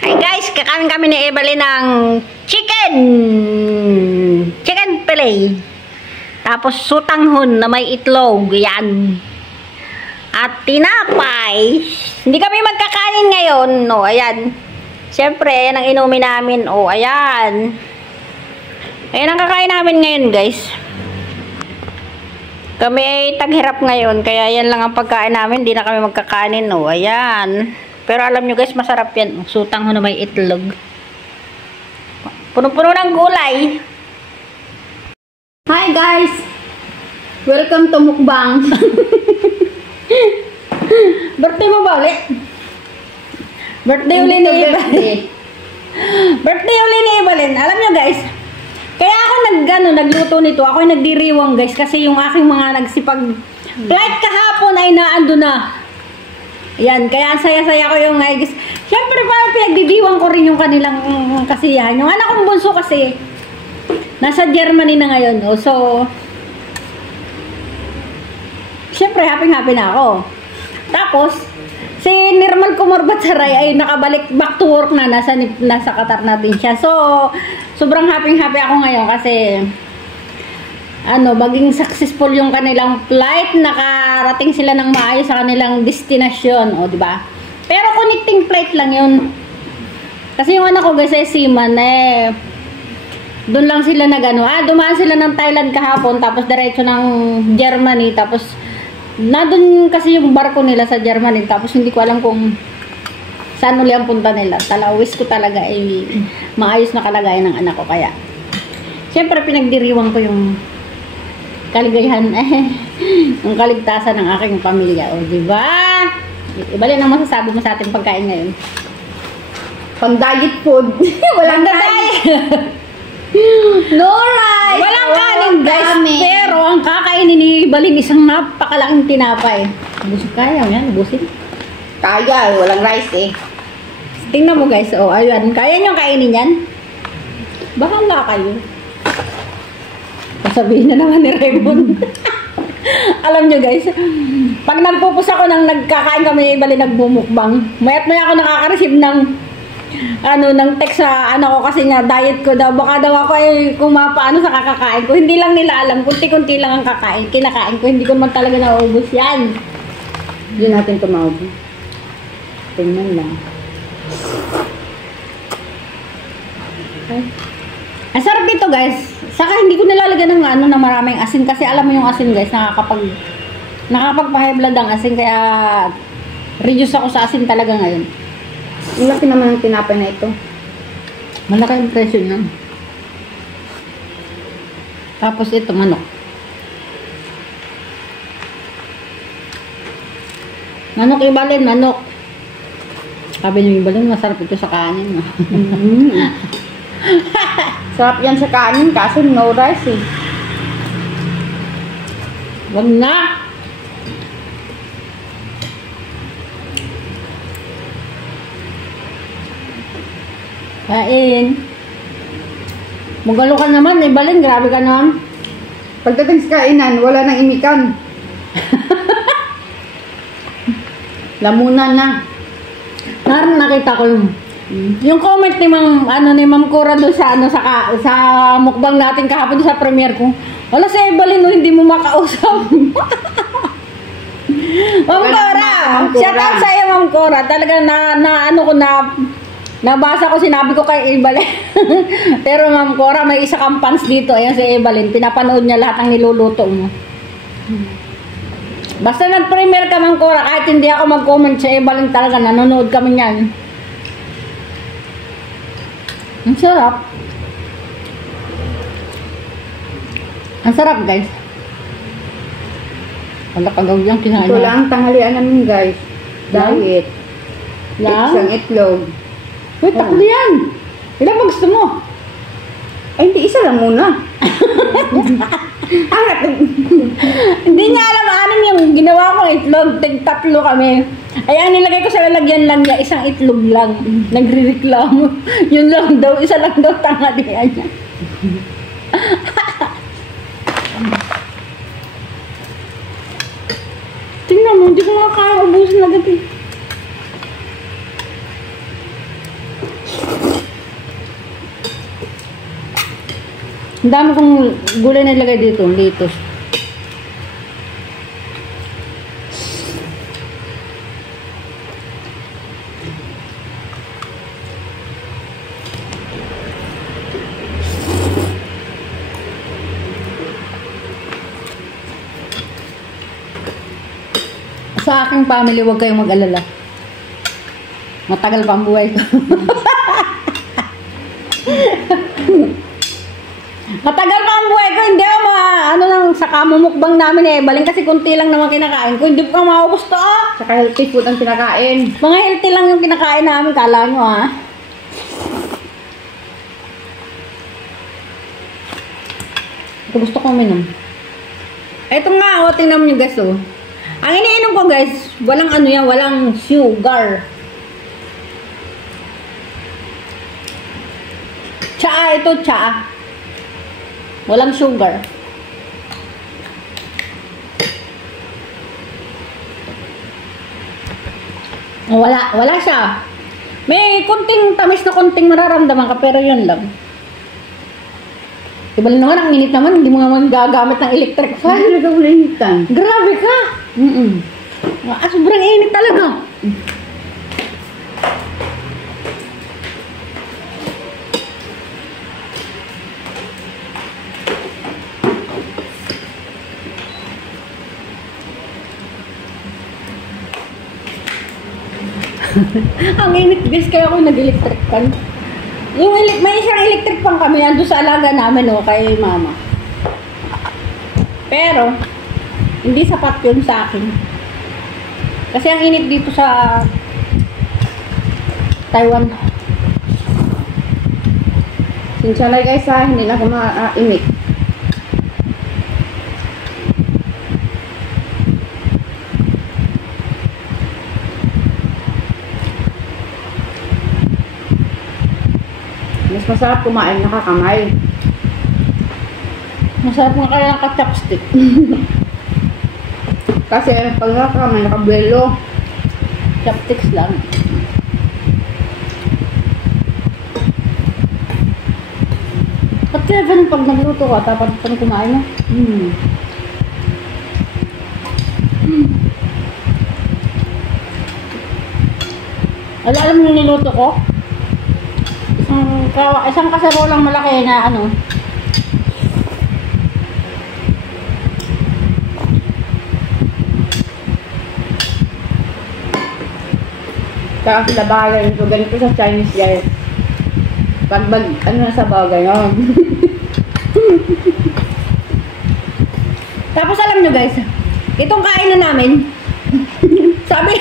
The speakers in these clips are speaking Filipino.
Hi guys, kakain kami ni Evelyn ng chicken fillet. Tapos sutanghon na may itlog, yan. At tinapay. Hindi kami magkakain ngayon, no, ayan. Siyempre, ayan ang inumin namin, oh, ayan. Ayan ang kakain namin ngayon, guys. Kami ay taghirap ngayon, kaya yan lang ang pagkain namin, hindi na kami magkakanin, no, ayan. Pero alam nyo guys, masarap yan. Sutang ho na may itlog. Puno-puno ng gulay. Hi guys! Welcome to mukbang. Birthday mo ba ulit? Birthday uli ni Evelyn. Birthday uli ni Evelyn. Alam nyo guys, kaya ako nagluto nito. Ako yung nagdiriwang guys. Kasi yung aking mga nagsipag flight kahapon ay naando na. Yan, kaya saya-saya ko yung guys. Siyempre parang pinagdidiwang ko rin yung kanilang kasiyahan. Yung anak kong bunso kasi nasa Germany na ngayon. Oh. So siyempre happy na ako. Tapos si Nirmal Kumorbatsaray ay nakabalik back to work na. Nasa Qatar na din siya. So sobrang happy ako ngayon kasi maging successful yung kanilang flight, nakarating sila ng maayos sa kanilang destinasyon, o di ba? Pero connecting flight lang yun. Kasi yung anak ko guys ay seaman, doon lang sila dumaan sila ng Thailand kahapon, tapos diretso ng Germany, tapos doon kasi yung barko nila sa Germany, tapos hindi ko alam kung saan uli ang punta nila. Wish ko talaga ay maayos na kalagayan ng anak ko, kaya siyempre pinagdiriwang ko yung kaligayahan, yung kaligtasan ng aking pamilya, o diba? Ibalik ang masasabi mo sa ating pagkain ngayon. Pang diet food. Walang diet. No rice. Walang kanin guys, pero ang kakainin ni Balin isang napakalaking tinapay. Busog kaya yan, busin. Kaya, walang rice Tingnan mo guys, ayun, kaya nyo kainin yan? Bahala kayo. Sabihin na naman ni Raymond. Alam nyo guys, pag nagpupus ako nang nagkakain kami, bali nagbumukbang, mayat maya ako nakaka-receive ng ng text sa ko kasi nga diet ko daw, baka daw ako ay kumapaano sa kakakain ko. Hindi lang nila alam, kunti-kunti lang ang kinakain ko, hindi ko man talaga nauubos yan. Hindi natin ito maubos. Tingnan lang. Okay. Ang sarap dito guys. Saka hindi ko nilalagyan ng na maraming asin kasi alam mo yung asin guys, nakakapagpa-high blood ang asin, kaya reduce ako sa asin talaga ngayon. Ang laki naman ng tinapay na ito. Malaki yung presyo niyan. Tapos ito manok. Manok Ibalin, manok. Sabi niyo Ibalin, masarap ito sa kanin. Sarap yan sa kanin, kaso no rice Wag na! Kain. Magalo ka naman, Balin, grabe ka naman. Pagdating sa kainan, wala nang imikan. Lamunan na. Nakita ko yung comment ni Ma'am Cora doon sa sa mukbang natin kahapon sa premiere ko. Wala si Evelyn, hindi mo makausap. Ma'am Cora, shout out sa iyo Ma'am Cora. Talaga nabasa ko, sinabi ko kay Evelyn. Pero Ma'am Cora, may isa kang fans dito, ayan si Evelyn. Pinapanood niya lahat ng niluluto mo. Basta nag-premiere ka Ma'am Cora, kahit hindi ako mag-comment sa Evelyn, talaga nanonood kami niyan. Ang sarap. Ang sarap guys. Wala kagaw yung kinain. Ito lang tanghalian namin guys. Diet. Lang? Isang itlog. Uy, takbo yan. Ilan ba gusto mo? Ay, hindi, isa lang muna. Hindi niya alam anim yung ginawa kong itlog. Tatlo kami. Ay, ang nilagay ko sa lalagyan lang niya, isang itlog lang. Nagre-reklamo. Yun lang daw, isa lang daw tanghalian niya. Tingnan mo, hindi ko makakaubusin agad eh. Ang dami kong gulay na ilagay dito, lettuce. Sa aking family, huwag kayong mag-alala. Matagal pa ang buhay ko. Matagal pa ang buhay ko. Hindi ako ano lang, sa kamumukbang namin eh. Baling kasi kunti lang naman kinakain ko. Hindi ko maubos to. Saka healthy food ang pinakain. Mga healthy lang yung kinakain namin. Kala nyo ha. Ito gusto ko uminom. Ito nga, o, tingnan mo nyo guys, oh. Ang iniinom ko guys, walang ano yan, walang sugar. Tsaa, ito tsaa. Walang sugar. Wala siya. May kunting tamis na kunting mararamdaman ka, pero yun lang. Diba naman, ang init naman, hindi mo naman gagamit ng electric fan. Ay, nagawalitan. Grabe ka! Sobrang init talaga. Ang init guys, kaya ako nag-electric fan. May isang electric fan kami nandun sa alaga namin kay mama. Pero hindi sapat yun sa akin. Kasi ang init dito sa Taiwan. Sinsya guys ha, hindi na ako ma-imik. Mas masarap kumain nakakamay. Masarap nga kaya ng ka-chopstick. Kasi pag nakakamay, nakabuelo. Chopsticks lang. Ba't kaya ganun pag nagluto ka, tapos pag kumain mo? Alam mo yung niluto ko? Isang kaserolang malaki na ano. Saka sila bagay. So, ganito sa Chinese guys. Pag ano na sa bagay yun. Tapos alam nyo guys, itong kainan namin, sabi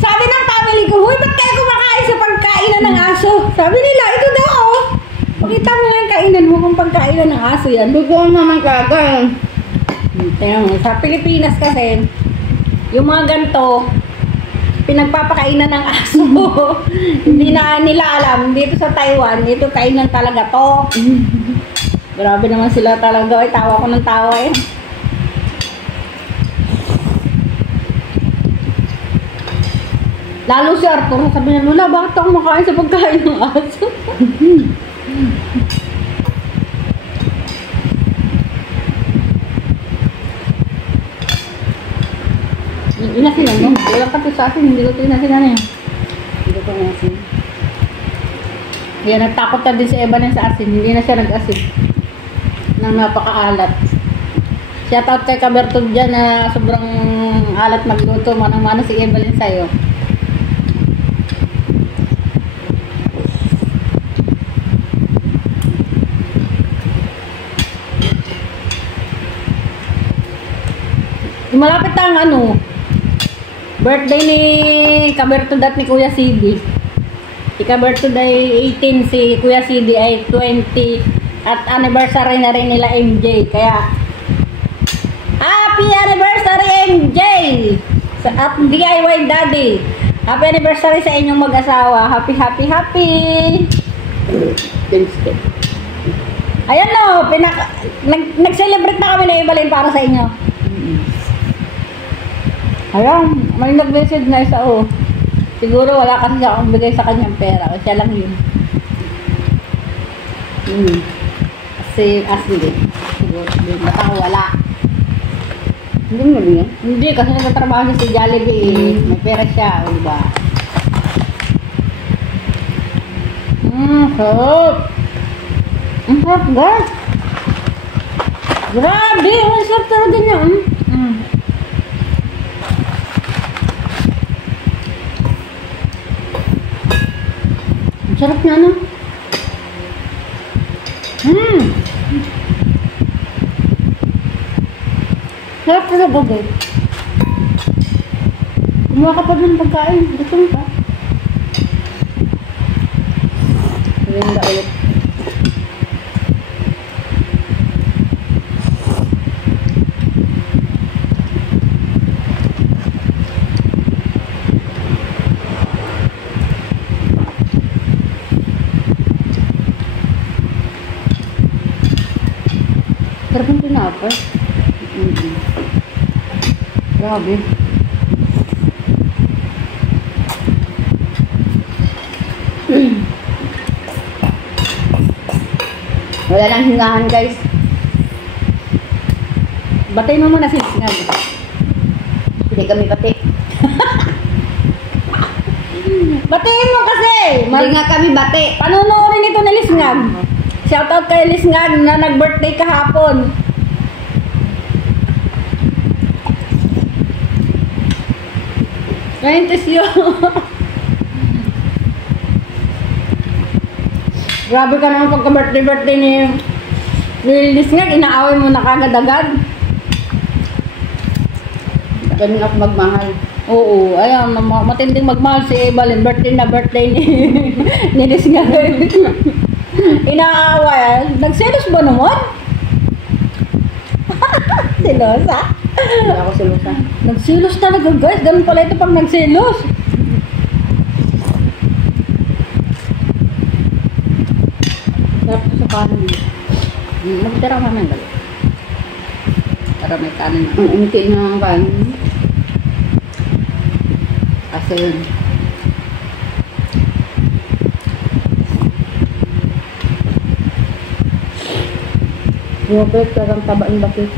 sabi ng family ko, huy, ba't kayo kumakain sa pagkainan ng aso? Sabi nila, ito daw. Pakita mo yung kainan mo kung pagkainan ng aso yan. Dugoon naman kagay. Tingnan mo, sa Pilipinas kasi, yung mga ganito, pinagpapakainan ng aso. Hindi na nila alam. Dito sa Taiwan, dito kainan talaga to. Grabe naman sila talaga. Ay, tawa ko ng tawa eh. Lalo si Arthur, sabi niya, Lola, bakit ako makain sa pagkain ng aso? Inasin lang yun. Walang kasi sa asin, hindi ko ito inasin na yun. Hindi ko inasin. Kaya nagtakot na din si Eva ng sa asin. Hindi na siya nag-asin. Nang napakaalat. Shout out kay Kabertog dyan na sobrang alat magluto. Manang-mana si Evelyn sa'yo. Malapit ang ano, birthday ni Kabertod at ni Kuya CD. Si Kabertod ay 18, si Kuya CD ay 20 at anniversary na rin nila MJ. Kaya happy anniversary MJ! At DIY Daddy. Happy anniversary sa inyong mag-asawa. Happy, happy, happy! Ayan o, nag-celebrate na kami na Evelyn para sa inyo. Alam, may nag-message na isa Siguro wala kasi akong bigay sa kanyang pera. Siya lang yun. Kasi, hindi. Siguro, baka wala. Hindi mo nabigyan? Hindi, kasi nagtatrabaho siya sa Jollibee. May pera siya, o diba? Sarap! Ang sarap, guys! Grabe! Ang sarap talaga niya. Ang sarap niya, ano? Sarap talaga, guys. Kumuha ka pa ng pagkain. Gusto mo pa? Rinda ulit. Sarap ng tinapay. Grabe. Wala nang hingahan, guys. Batay mo muna si Lisngag. Hindi kami pati. Batiin mo kasi! Hindi nga kami bati. Panunuorin ito ni Lisngag. Shoutout kay Lisngag na nag-birthday kahapon. Ngayon yun. Grabe ka naman pagka-birthday ni Lisngag. Inaaway mo na kagad-agad. Ganun ako magmahal. Oo, ayan, matinding magmahal si Evelyn. Birthday ni Lisngag. Inaaway. Nagselos ba naman? Selosa? Hindi ako silusan. Nagselos talaga, guys. Ganun pala ito pag nagselos. Sarap ko sa kanin. Magtira ka naman dali. Para may kanin. Ang unti na ang kanin. Kasi yun. Yogurt, parang tabaan bakit.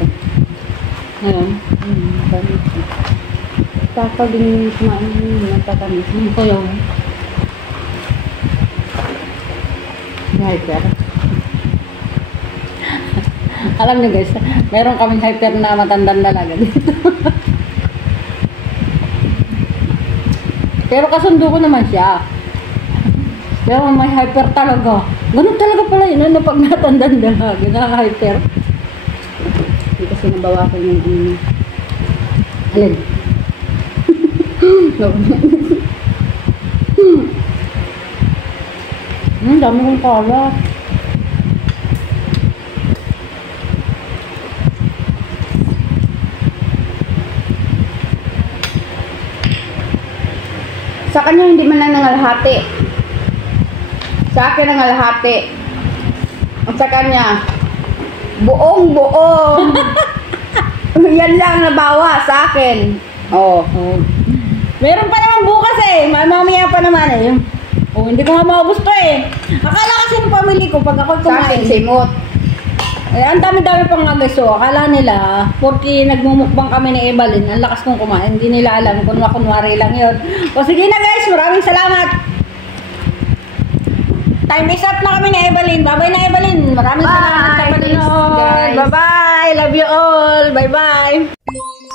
Ngayon. Tamis. Takaw din yung kumain ng tatamis. Ano ko yun? Hyper. Alam niyo guys, meron kaming hyper na matandang dalaga dito. Pero kasundo ko naman siya. Pero may hyper talaga. Ganun talaga pala yun, ano pag natandang dalaga, naka-hyper. Hindi kasi nabawa ko yung Alin? Dami kong kalat. Sa kanya hindi man lang nangalahati. Sa akin nangalahati. At sa kanya, buong-buong. Yan lang nabawa sa akin. Oh. Meron pa naman bukas eh. Mamaya pa naman eh. Oh, hindi ko nga maubos to eh. Akala kasi ng pamilya ko pag ako Sa akin, kumain. simot. Eh, ang dami-dami pang agaso. Akala nila, porque nagmumukbang kami ni Evelyn, ang lakas kong kumain. Hindi nila alam kung kunwari lang yun. O sige na guys, maraming salamat. Time is up na kami ni Evelyn. Bye-bye na Evelyn. Maraming salamat sa Bye, panonood. guys. Bye-bye. Love you all. Bye-bye.